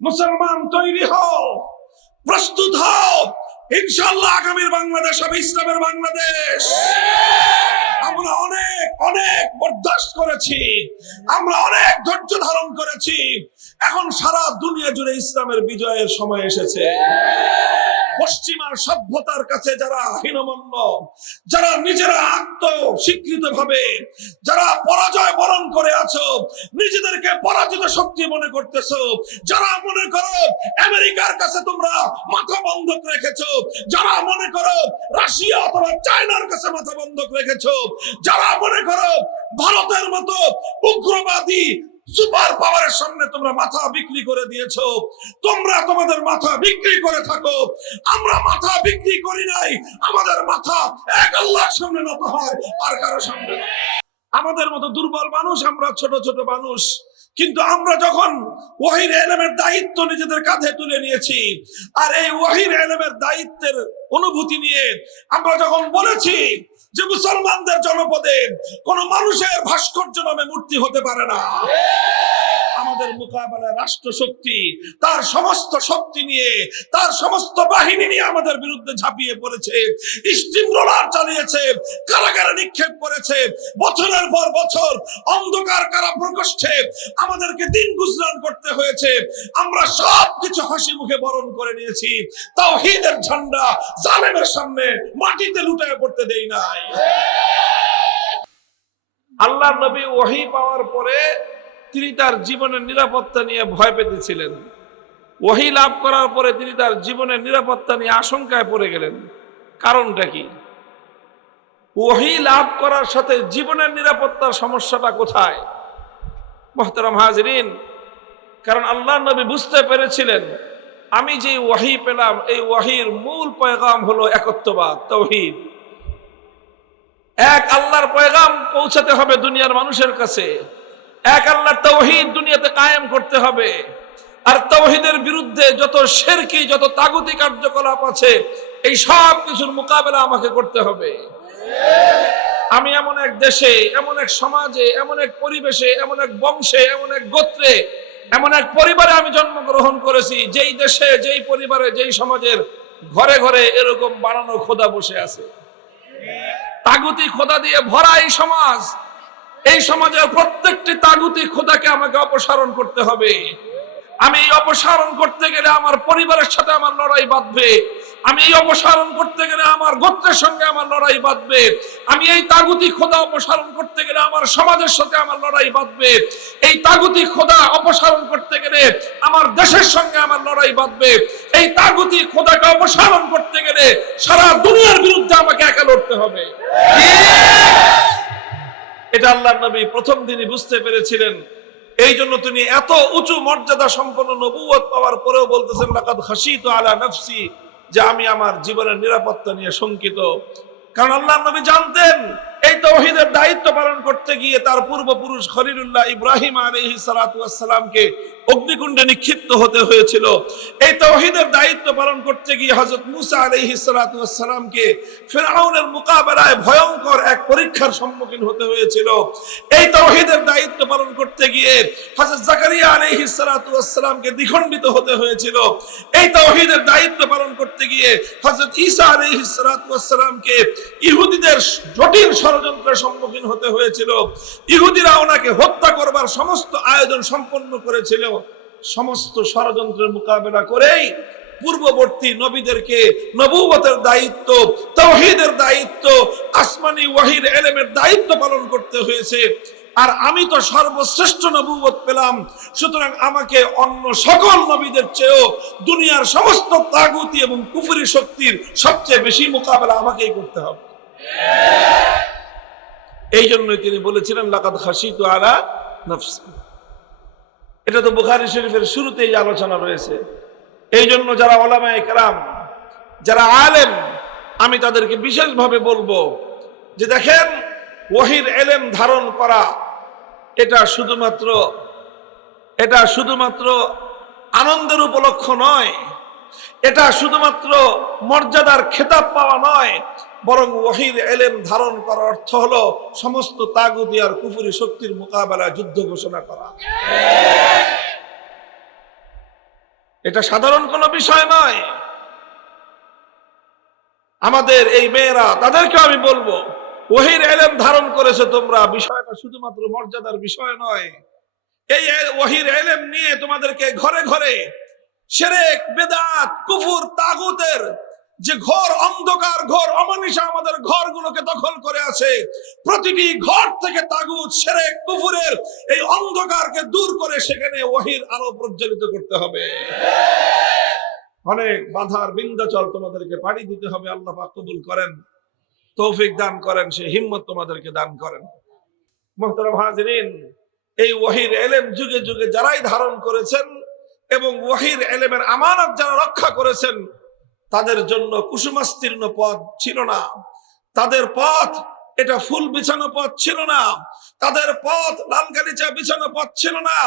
মুসলমান তৈরি হও, প্রস্তুত হও। ইনশাআল্লাহ আগামীর বাংলাদেশ হবে ইসলামের বাংলাদেশ। আমরা অনেক অনেক বরদাস্ত করেছি, আমরা অনেক ধৈর্য ধারণ করেছি। এখন সারা দুনিয়া জুড়ে ইসলামের বিজয়ের সময় এসেছে। পশ্চিমা সভ্যতার কাছে যারা হীনমন্য, যারা নিজেরা আত্মস্বীকৃত ভাবে যারা পরাজয় বরণ করে আছো, নিজেদেরকে পরাজিত শক্তি মনে করতেছো, যারা মনে করো আমেরিকার কাছে তোমরা মাথা বন্ধক রেখেছো, যারা মনে করো রাশিয়া অথবা চায়নার কাছে মাথা বন্ধক রেখেছো, যারা মনে করো ভারতের মতো উগ্রবাদী সুপার পাওয়ারের সামনে তোমরা মাথা বিক্রি করে দিয়েছো, তোমরা তোমাদের মাথা বিক্রি করে থাকো। আমরা মাথা বিক্রি করি নাই, আমাদের মাথা এক আল্লাহর সামনে নত হয়, আর কারো সামনে না। আমাদের মতো দুর্বল মানুষ, আমরা ছোট ছোট মানুষ, কিন্তু আমরা যখন ওহীর ইলমের দায়িত্ব নিজেদের কাঁধে তুলে নিয়েছি, আর এই ওহীর ইলমের দায়িত্বের অনুভূতি নিয়ে আমরা যখন বলেছি যে মুসলমানদের জনপদে কোন মানুষের ভাস্কর্য নামে মূর্তি হতে পারে না, আমাদের মোকাবেলায় রাষ্ট্র শক্তি তার সমস্ত শক্তি নিয়ে, তার সমস্ত বাহিনী নিয়ে আমাদের বিরুদ্ধে ঝাঁপিয়ে পড়েছে, স্টিম রোলার চালিয়েছে, কারাগারে নিক্ষেপ করেছে, বছরের পর বছর অন্ধকার কারা প্রকোষ্ঠে আমাদেরকে দিন গুজরান করতে হয়েছে। আমরা সবকিছু হাসি মুখে বরণ করে নিয়েছি, তাওহীদের ঝান্ডা জালেমের সামনে মাটিতে লুটিয়ে পড়তে দেই নাই। আল্লাহর নবী ওহী পাওয়ার পরে তিনি তার জীবনের নিরাপত্তা নিয়ে ভয় পেতেছিলেন। ওহী লাভ করার পরে তিনি তার জীবনের নিরাপত্তা নিয়ে আশঙ্কায় পড়ে গেলেন। কারণটা কি? ওহী লাভ করার সাথে জীবনের নিরাপত্তার সমস্যাটা কোথায়? মুহতারাম হাজিরিন, কারণ আল্লাহর নবী বুঝতে পেরেছিলেন আমি যে ওহী পেলাম, এই ওহীর মূল পয়গাম হলো একত্ববাদ, তাওহীদ। এক আল্লাহর পয়গাম পৌঁছাতে হবে দুনিয়ার মানুষের কাছে, এক আল্লাহর তাওহীদ দুনিয়াতে কায়েম করতে হবে। আর তাওহীদের বিরুদ্ধে যত শিরকি, যত তাগুতি কার্যকলাপ আছে, এই সব কিছুর মোকাবেলা আমাকে করতে হবে। আমি এমন এক দেশে, এমন এক সমাজে, এমন এক পরিবেশে, এমন এক বংশে, এমন এক গোত্রে, এমন এক পরিবারে আমি জন্মগ্রহণ করেছি, যেই দেশে, যেই পরিবারে, যেই সমাজের ঘরে ঘরে এরকম বানানো খোদা বসে আছে, তাগুতি খোদা দিয়ে ভরা এই সমাজ। এই সমাজের প্রত্যেকটি তাগুতি খোদাকে আমাকে অপসারণ করতে হবে। আমি এই অপসারণ করতে গেলে আমার পরিবারের সাথে আমার লড়াই বাঁধবে, আমি এই অপসারণ করতে গেলে আমার গোত্রের সঙ্গে আমার লড়াই বাঁধবে, আমি এই তাগুতি খোদা অপসারণ করতে গেলে আমার সমাজের সাথে আমার লড়াই বাঁধবে, এই তাগুতি খোদা অপসারণ করতে গেলে আমার দেশের সঙ্গে আমার লড়াই বাঁধবে, এই তাগুতি খোদাকে অপসারণ করতে গেলে সারা দুনিয়ার বিরুদ্ধে আমাকে একা লড়তে হবে। এটা আল্লাহর নবী প্রথম দিনই বুঝতে পেরেছিলেন। এই জন্য তিনি এত উঁচু মর্যাদা সম্পন্ন নবুয়ত পাওয়ার পরেও বলতেছেন লাকাদ খাশিতু আলা নাফসি, যে আমি আমার জীবনের নিরাপত্তা নিয়ে শঙ্কিত। কারণ আল্লাহর নবী জানতেন এই তাওহীদের দায়িত্ব পালন করতে গিয়ে তার পূর্বপুরুষ খলিলুল্লাহ ইব্রাহিম আলাইহিস সালাতু ওয়াস সালামকে অগ্নিকুণ্ডে নিক্ষিপ্ত হতে হয়েছিল। এই তাওহীদের দায়িত্ব পালন করতে গিয়ে হযরত মুসা আলাইহিস সালাতু ওয়াস সালামকে ফিরআউনের মোকাবেলায় ভয়ঙ্কর এক পরীক্ষার সম্মুখীন হতে হয়েছিল। এই তাওহীদের দায়িত্ব পালন করতে গিয়ে হযরত জাকারিয়া আলাইহিস সালাতু ওয়াস সালামকে দ্বিখণ্ডিত হতে হয়েছিল। এই তাওহীদের দায়িত্ব পালন করতে গিয়ে হযরত ঈসা আলাইহিস সালাতু ওয়াস সালামকে ইহুদিদের জটিল ষড়যন্ত্রের সম্মুখীন হতে হয়েছিল। ইহুদিরা ওনাকে হত্যা করবার সমস্ত আয়োজন সম্পন্ন করেছিল। সমস্ত ষড়যন্ত্রের মোকাবেলা করেই পূর্ববর্তী নবীদেরকে নবুয়তের দায়িত্ব, তাওহীদের দায়িত্ব, আসমানি ওহীর ইলমের দায়িত্ব পালন করতে হয়েছে। আর আমি তো সর্বশ্রেষ্ঠ নবুয়ত পেলাম, সুতরাং আমাকে অন্য সকল নবীদের চেয়েও দুনিয়ার সমস্ত তাগুতি এবং কুফরি শক্তির সবচেয়ে বেশি মোকাবেলা আমাকেই করতে হবে। এই জন্যই তিনি বলেছিলেন লাকাদ খাশিতু আলা নাফসি। এটা তো বুখারী শরীফের শুরুতেই আলোচনা রয়েছে। এই জন্য যারা উলামায়ে কেরাম, যারা আলেম, আমি তাদেরকে বিশেষভাবে বলবো যে দেখেন, ওহীর ইলম ধারণ করা এটা শুধুমাত্র আনন্দের উপলক্ষ নয়, এটা শুধুমাত্র মর্যাদার খেতাব পাওয়া নয়, বরং ওহীর ইলম ধারণ করার অর্থ হলো সমস্ত তাগুতি আর কুফরি শক্তির মোকাবেলায় যুদ্ধ ঘোষণা করা। এটা সাধারণ কোনো বিষয় নয়। আমাদের এই মেয়েরা, তাদেরকে আমি বলবো, ওহীর ইলম ধারণ করেছে তোমরা, বিষয়টা শুধুমাত্র মর্যাদার বিষয় নয়। এই ওহীর ইলম নিয়ে তোমাদেরকে ঘরে ঘরে শিরক, বিদআত, কুফর, তাগুতের যে ঘোর অন্ধকার, ঘোর অমানিসা আমাদের ঘরগুলোকে দখল করে আছে, প্রতিটি ঘর থেকে তাগুত, শিরক, কুফরের এই অন্ধকারকে দূর করে সেখানে ওহীর আলো প্রজ্বলিত করতে হবে। অনেক বাধার বিন্ধ্যাচল তোমাদেরকে পাড়ি দিতে হবে। আল্লাহ পাক কবুল করেন, তৌফিক দান করেন, সে হিম্মত তোমাদেরকে দান করেন। মুহতারাম হাজিরিন, এই ওহীর ইলম যুগে যুগে যারাই ধারণ করেছেন এবং ওহীর ইলমের আমানত যারা রক্ষা করেছেন, তাদের জন্য কুসুমাস্তীর্ণ পথ ছিল না। তাদের পথ এটা ফুল বিছানো পথ ছিল না। তাদের পথ লাল গালিচা বিছানো পথ ছিল না।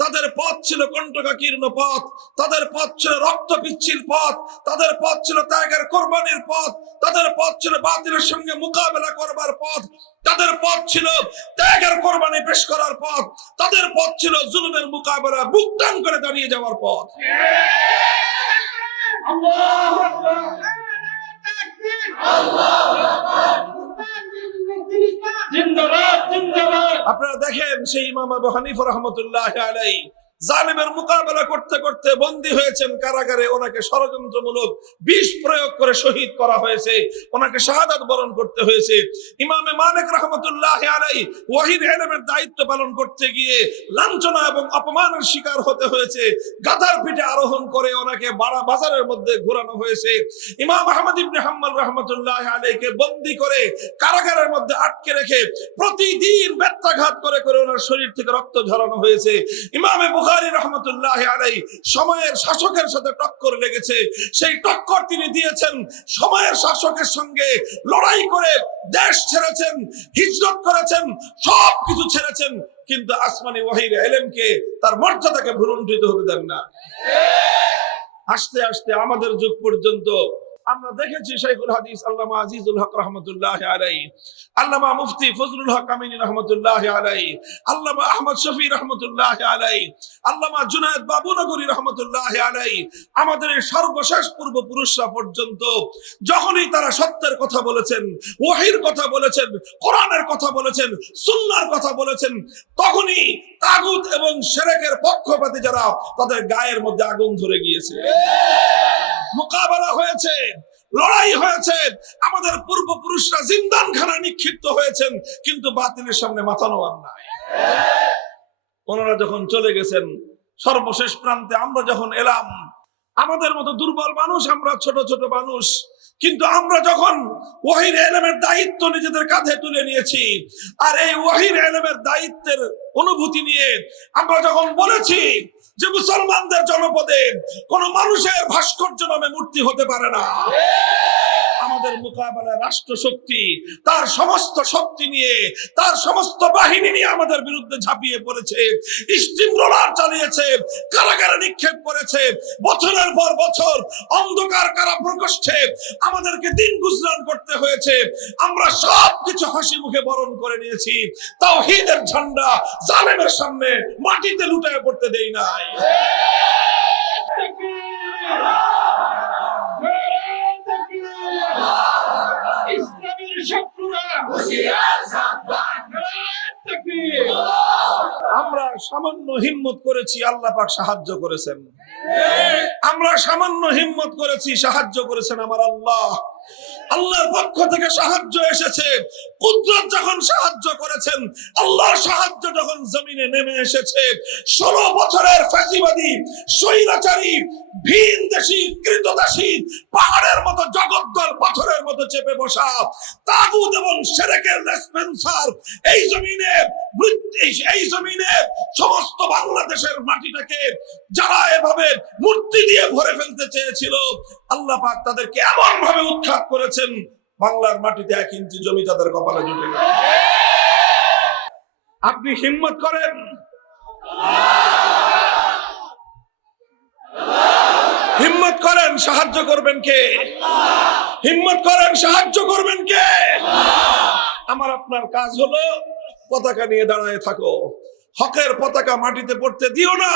তাদের পথ ছিল কণ্টকাকীর্ণ পথ। তাদের পথ ছিল রক্ত পিচ্ছিল পথ। তাদের পথ ছিল ত্যাগের কোরবানির পথ। তাদের পথ ছিল বাতিলের সঙ্গে মোকাবেলা করবার পথ। তাদের পথ ছিল ত্যাগের কোরবানি পেশ করার পথ। তাদের পথ ছিল জুলুমের মোকাবেলা বুকটান করে দাঁড়িয়ে যাওয়ার পথ। আপনারা দেখেন, সেই ইমাম আবু হানিফা রাহমাতুল্লাহি আলাইহি জালিমের মোকাবেলা করতে করতে বন্দী হয়েছেন কারাগারে। ওনাকে ষড়যন্ত্রমূলক বিষ প্রয়োগ করে শহীদ করা হয়েছে, ওনাকে শাহাদাত বরণ করতে হয়েছে। ইমামে মালিক রাহমাতুল্লাহি আলাইহি ওহীর ইলমের দায়িত্ব পালন করতে গিয়ে লাঞ্ছনা এবং অপমানের শিকার হতে হয়েছে। গাধার পিঠে আরোহণ করে ওনাকে বাড়া বাজারের মধ্যে ঘোরানো হয়েছে। ইমাম আহমদ ইবনে হাম্বল রাহমাতুল্লাহি আলাইহিকে বন্দী করে কারাগারের মধ্যে আটকে রেখে প্রতিদিন ব্যত্যাঘাত করে করে ওনার শরীর থেকে রক্ত ঝরানো হয়েছে। ইমামে বুখারী রাহমাতুল্লাহি আলাইহি সময়ের শাসকের সাথে টক্কর লেগেছে। সেই টক্কর তিনি দিয়েছেন, সময়ের শাসকের সঙ্গে লড়াই করে দেশ ছেড়েছেন, হিজরত করেছেন, সবকিছু ছেড়েছেন, কিন্তু আসমানি ওহীর ইলমকে, তার মর্যাদাকে ভুলুণ্ঠিত হতে দেন না। আস্তে আস্তে আমাদের যুগ পর্যন্ত আমরা দেখেছি শাইখুল হাদিস আল্লামা আজিজুল হক রাহমাতুল্লাহি আলাইহি, আল্লামা মুফতি ফজলুল হক আমিনী রাহমাতুল্লাহি আলাইহি, আল্লামা আহমদ শফি রাহমাতুল্লাহি আলাইহি, আল্লামা জুনায়েদ বাবুনগরী রাহমাতুল্লাহি আলাইহি, আমাদের সর্বশেষ পূর্বপুরুষরা পর্যন্ত যখনই তারা সত্যের কথা বলেছেন, ওহীর কথা বলেছেন, কোরআনের কথা বলেছেন, সুন্নাহর কথা বলেছেন, তখনই তাগুত এবং শিরকের পক্ষপাতী যারা, তাদের গায়ের মধ্যে আগুন ধরে গিয়েছে। মোকাবেলা হয়েছে, লড়াই হয়েছে। আমাদের পূর্বপুরুষরা জিন্দানখানা নিক্ষিপ্ত হয়েছেন, কিন্তু বাতিলের সামনে মাথা নোয়ান নাই। ওনারা যখন চলে গেছেন, সর্বশেষ প্রান্তে আমরা যখন এলাম, আমাদের মতো দুর্বল মানুষ, আমরা ছোট ছোট মানুষ, কিন্তু আমরা যখন ওহীর ইলমের দায়িত্ব নিজেদের কাঁধে তুলে নিয়েছি, আর এই ওহীর ইলমের দায়িত্বের অনুভূতি নিয়ে আমরা যখন বলেছি যে মুসলমানদের জনপদে কোন মানুষের ভাস্কর্য নামে মূর্তি হতে পারে না, আমাদের মোকাবেলায় রাষ্ট্র শক্তি তার সমস্ত শক্তি নিয়ে, তার সমস্ত বাহিনী নিয়ে আমাদের বিরুদ্ধে ঝাঁপিয়ে পড়েছে, স্টিম রোলার চালিয়েছে, কারাগারে নিক্ষেপ করেছে। বছরের পর বছর অন্ধকার কারা প্রকোষ্ঠে আমাদেরকে দিন গুজরান করতে হয়েছে। আমরা সবকিছু হাসি মুখে বরণ করে নিয়েছি, তাওহীদের ঝান্ডা জালেমের সামনে মাটিতে লুটিয়ে পড়তে দেই নাই। আমরা সামান্য হিম্মত করেছি, আল্লাহ পাক সাহায্য করেছেন। আমরা সামান্য হিম্মত করেছি, সাহায্য করেছেন আমার আল্লাহ। আল্লাহর পক্ষ থেকে সাহায্য এসেছে। কুদরত যখন সাহায্য করেছেন, আল্লাহর সাহায্য যখন জমিনে নেমে এসেছে, 16 বছরের ফ্যাসিবাদী, স্বৈরাচারী, ভিনদেশী, কৃতদাসী, পাহাড়ের মতো জগদ্দল পাথরের মতো চেপে বসা তাগুত এবং শিরকের লেসপেন্সার এই জমিনে সমস্ত বাংলাদেশের মাটিটাকে যারা এভাবে মূর্তি দিয়ে ভরে ফেলতে চেয়েছিল, আল্লাহ পাক তাদেরকে এমন ভাবে উৎখাত করেছেন, বাংলার মাটিতে 1 ইঞ্চি জমি তাদের কপালে জুটে গেল। আপনি হিম্মত করেন, হিম্মত করেন, সাহায্য করবেন কে? হিম্মত করেন, সাহায্য করবেন কে? আমার আপনার কাজ হলো পতাকা নিয়ে দাঁড়ায় থাকো, হকের পতাকা মাটিতে পড়তে দিও না।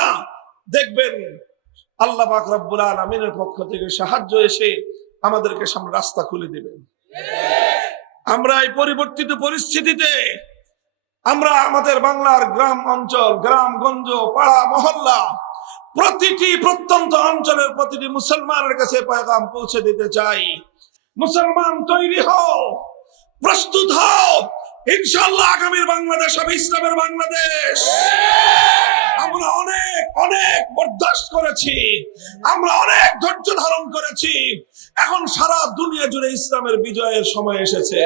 দেখবেন আল্লাহ পাক রব্বুল আলামিনের পক্ষ থেকে সাহায্য এসে আমাদেরকে সামনে রাস্তা খুলে দিবেন। আমরা এই পরিবর্তিত পরিস্থিতিতে আমরা আমাদের বাংলার গ্রাম অঞ্চল, গ্রামগঞ্জ, পাড়া মহল্লা, প্রতিটি প্রত্যন্ত অঞ্চলের প্রতিটি মুসলমানের কাছে পয়গাম পৌঁছে দিতে চাই। মুসলমান তৈরি হও, প্রস্তুত হও, ইনশাআল্লাহ আগামীর বাংলাদেশ হবে ইসলামের বাংলাদেশ। আমরা অনেক অনেক বরদাস্ত করেছি, আমরা অনেক ধৈর্য ধারণ করেছি। এখন সারা দুনিয়া জুড়ে ইসলামের বিজয়ের সময় এসেছে।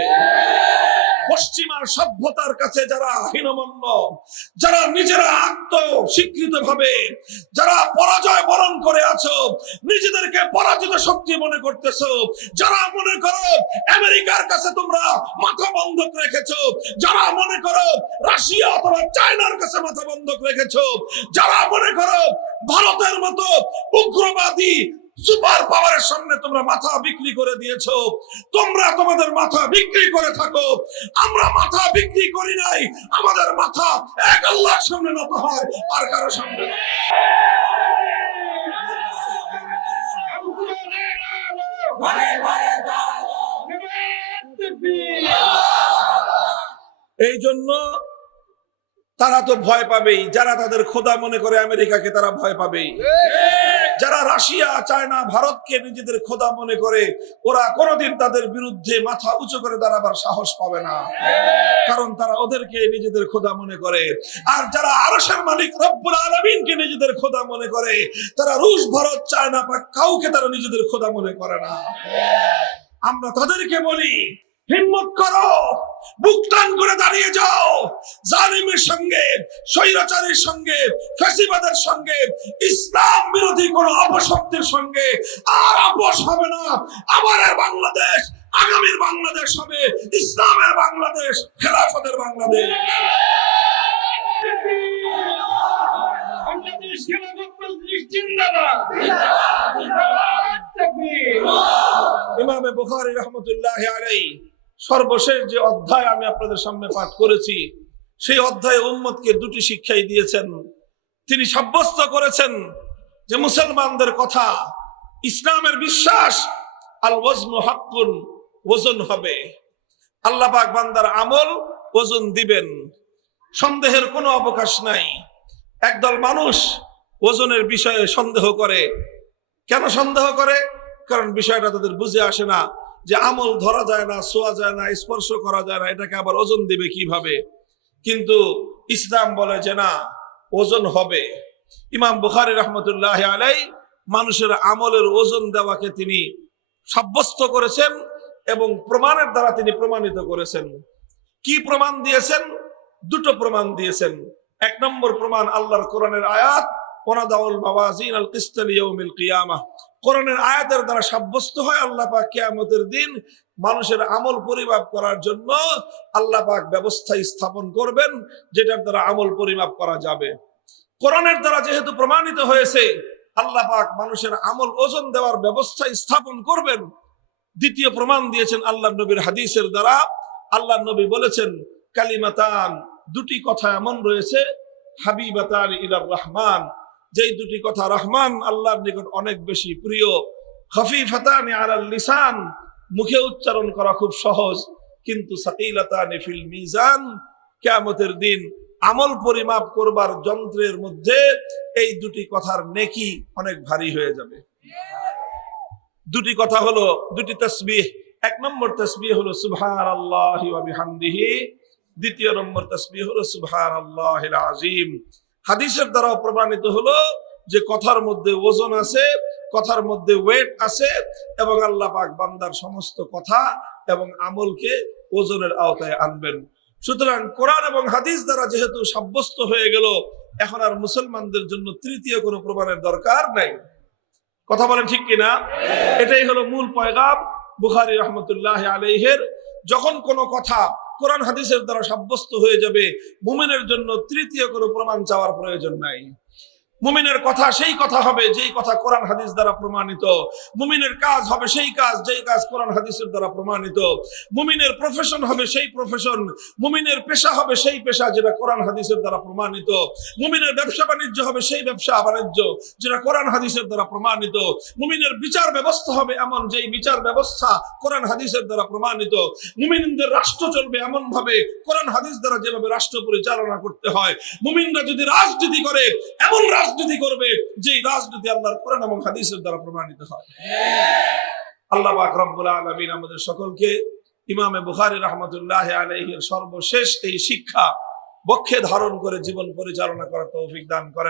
পশ্চিমা সভ্যতার কাছে যারা হীনমন্য, যারা নিজেরা আত্মস্বীকৃত ভাবে যারা পরাজয় বরণ করে আছো, নিজেদেরকে পরাজিত শক্তি মনে করতেছো, যারা মনে করো আমেরিকার কাছে তোমরা মাথা বন্ধক রেখেছো, যারা মনে করো রাশিয়া অথবা চায়নার কাছে মাথা বন্ধক রেখেছো, যারা মনে করো ভারতের মতো উগ্রবাদী সুপার পাওয়ারের সামনে তোমরা মাথা বিক্রি করে দিয়েছো, তোমরা তোমাদের মাথা বিক্রি করে থাকো। আমরা মাথা বিক্রি করি নাই, আমাদের মাথা এক আল্লাহর সামনে নত হয়, আর কারো সামনে না। এই জন্য তারা তো ভয় পাবেই, যারা তাদের খোদা মনে করে আমেরিকাকে তারা ভয় পাবেই। যারা রাশিয়া, চায়না, ভারতকে নিজেদের খোদা মনে করে ওরা কোনোদিন তাদের বিরুদ্ধে মাথা উঁচু করে দাঁড়াবার সাহস পাবে না, কারণ তারা ওদেরকে নিজেদের খোদা মনে করে। আর যারা আরশের মালিক রব্বুল আলামিনকে নিজেদের খোদা মনে করে, তারা রুশ, ভারত, চায়না, কাউকে তারা নিজেদের খোদা মনে করে না। আমরা তাদেরকে বলি, হিম্মত করো, বুক টান করে দাঁড়িয়ে যাও। জালিমের সঙ্গে, স্বৈরাচারের সঙ্গে, ফ্যাসিবাদের সঙ্গে, ইসলাম বিরোধী কোন অপশক্তির সঙ্গে আর আপোষ হবে না। আমাদের বাংলাদেশ, আগামীর বাংলাদেশ হবে ইসলামের বাংলাদেশ, খেলাফতের বাংলাদেশ। ইমামে বুখারী রাহমাতুল্লাহি আলাইহি সর্বশেষ যে অধ্যায় আমি আপনাদের সামনে পাঠ করেছি, সেই অধ্যায়ে উম্মতকে দুটি শিক্ষাই দিয়েছেন। তিনি সাব্যস্ত করেছেন যে মুসলমানদের কথা, ইসলামের বিশ্বাস, আল ওয়াজনু হাক্কুন, ওজন হবে। আল্লাহ পাক বান্দার আমল ওজন দিবেন, সন্দেহের কোনো অবকাশ নাই। একদল মানুষ ওজনের বিষয়ে সন্দেহ করে। কেন সন্দেহ করে? কারণ বিষয়টা তাদের বুঝে আসে না যে আমল ধরা যায় না, ছোঁয়া যায় না, স্পর্শ করা যায় না, এটাকে আবার ওজন দিবে কিভাবে। কিন্তু ইসলাম বলে যে না, ওজন হবে। ইমাম বুখারী রাহমাতুল্লাহি আলাইহি মানুষের আমলের ওজন দেওয়াকে তিনি সাব্যস্ত করেছেন এবং প্রমাণের দ্বারা তিনি প্রমাণিত করেছেন। কি প্রমাণ দিয়েছেন? দুটো প্রমাণ দিয়েছেন। এক নম্বর প্রমাণ আল্লাহর কোরআনের আয়াত, ওয়ানাদাউল মাওয়াজিন আল কিসত লিয়াউমিল কিয়ামাহ। কোরআনের আয়াতের দ্বারা সাব্যস্ত হয় আল্লাহ পাক কিয়ামতের দিন মানুষের আমল পরিমাপ করার জন্য আল্লাহ পাক ব্যবস্থা স্থাপন করবেন, যেটার দ্বারা আমল পরিমাপ করা যাবে। কোরআনের দ্বারা যেহেতু প্রমাণিত হয়েছে আল্লাহ পাক মানুষের আমল ওজন দেওয়ার ব্যবস্থা স্থাপন করবেন, দ্বিতীয় প্রমাণ দিয়েছেন আল্লাহ নবীর হাদিসের দ্বারা। আল্লাহ নবী বলেছেন, কালিমাতান, দুটি কথা এমন রয়েছে, হাবিবাতান ইলার রহমান, যেই দুটি কথা রহমান আল্লাহর নিকট অনেক বেশি প্রিয়। খফিফাতান আলাল লিসান, মুখে উচ্চারণ করা খুব সহজ, কিন্তু সাকিলাতান ফিল মিজান, কিয়ামতের দিন আমল পরিমাপ করবার যন্ত্রের মধ্যে এই দুটি কথার নেকি অনেক ভারী হয়ে যাবে। দুটি কথা হলো দুটি তাসবিহ। এক নম্বর তাসবিহ হলো সুবহানাল্লাহি ওয়া বিহামদিহি, দ্বিতীয় নম্বর তাসবিহ হলো সুবহানাল্লাহিল আযীম। হাদিসের দ্বারা প্রমাণিত হলো যে কথার মধ্যে ওজন আছে, কথার মধ্যে ওয়েট আছে, এবং আল্লাহ পাক বান্দার সমস্ত কথা এবং আমলকে ওজনের আওতায় আনবেন। সুতরাং কোরআন এবং হাদিস দ্বারা যেহেতু সাব্যস্ত হয়ে গেল, এখন আর মুসলমানদের জন্য তৃতীয় কোনো প্রমাণের দরকার নাই। কথা বলেন ঠিক কিনা? এটাই হলো মূল পয়গাম বুখারী রাহমাতুল্লাহি আলাইহির। যখন কোনো কথা কোরআন হাদিসের দ্বারা সাব্যস্ত হয়ে যাবে, মুমিনের জন্য তৃতীয় কোনো প্রমাণ চাওয়ার প্রয়োজন নাই। মুমিনের কথা সেই কথা হবে যেই কথা কোরআন হাদিস দ্বারা প্রমাণিত। মুমিনের কাজ হবে সেই কাজ যেই কাজ কোরআন হাদিসের দ্বারা প্রমাণিত। মুমিনের প্রফেশন হবে সেই প্রফেশন, মুমিনের পেশা হবে সেই পেশা যেটা কোরআন হাদিসের দ্বারা প্রমাণিত। মুমিনের ব্যবসা বাণিজ্য হবে সেই ব্যবসা বাণিজ্য যেটা কোরআন হাদিসের দ্বারা প্রমাণিত। মুমিনের বিচার ব্যবস্থা হবে এমন যেই বিচার ব্যবস্থা কোরআন হাদিসের দ্বারা প্রমাণিত। মুমিনদের রাষ্ট্র চলবে এমন ভাবে কোরআন হাদিস দ্বারা যেভাবে রাষ্ট্র পরিচালনা করতে হয়। মুমিনরা যদি রাজনীতি করে এমন রাজনীতি করবে যে রাজনীতি আল্লাহর কোরআন এবং হাদিসের দ্বারা প্রমাণিত হয়। আল্লাহ পাক রব্বুল আলামিন আমাদের সকলকে ইমামে বুখারী রাহমাতুল্লাহ আলাইহির সর্বশেষ এই শিক্ষা বক্ষে ধারণ করে জীবন পরিচালনা করার তৌফিক দান করেন।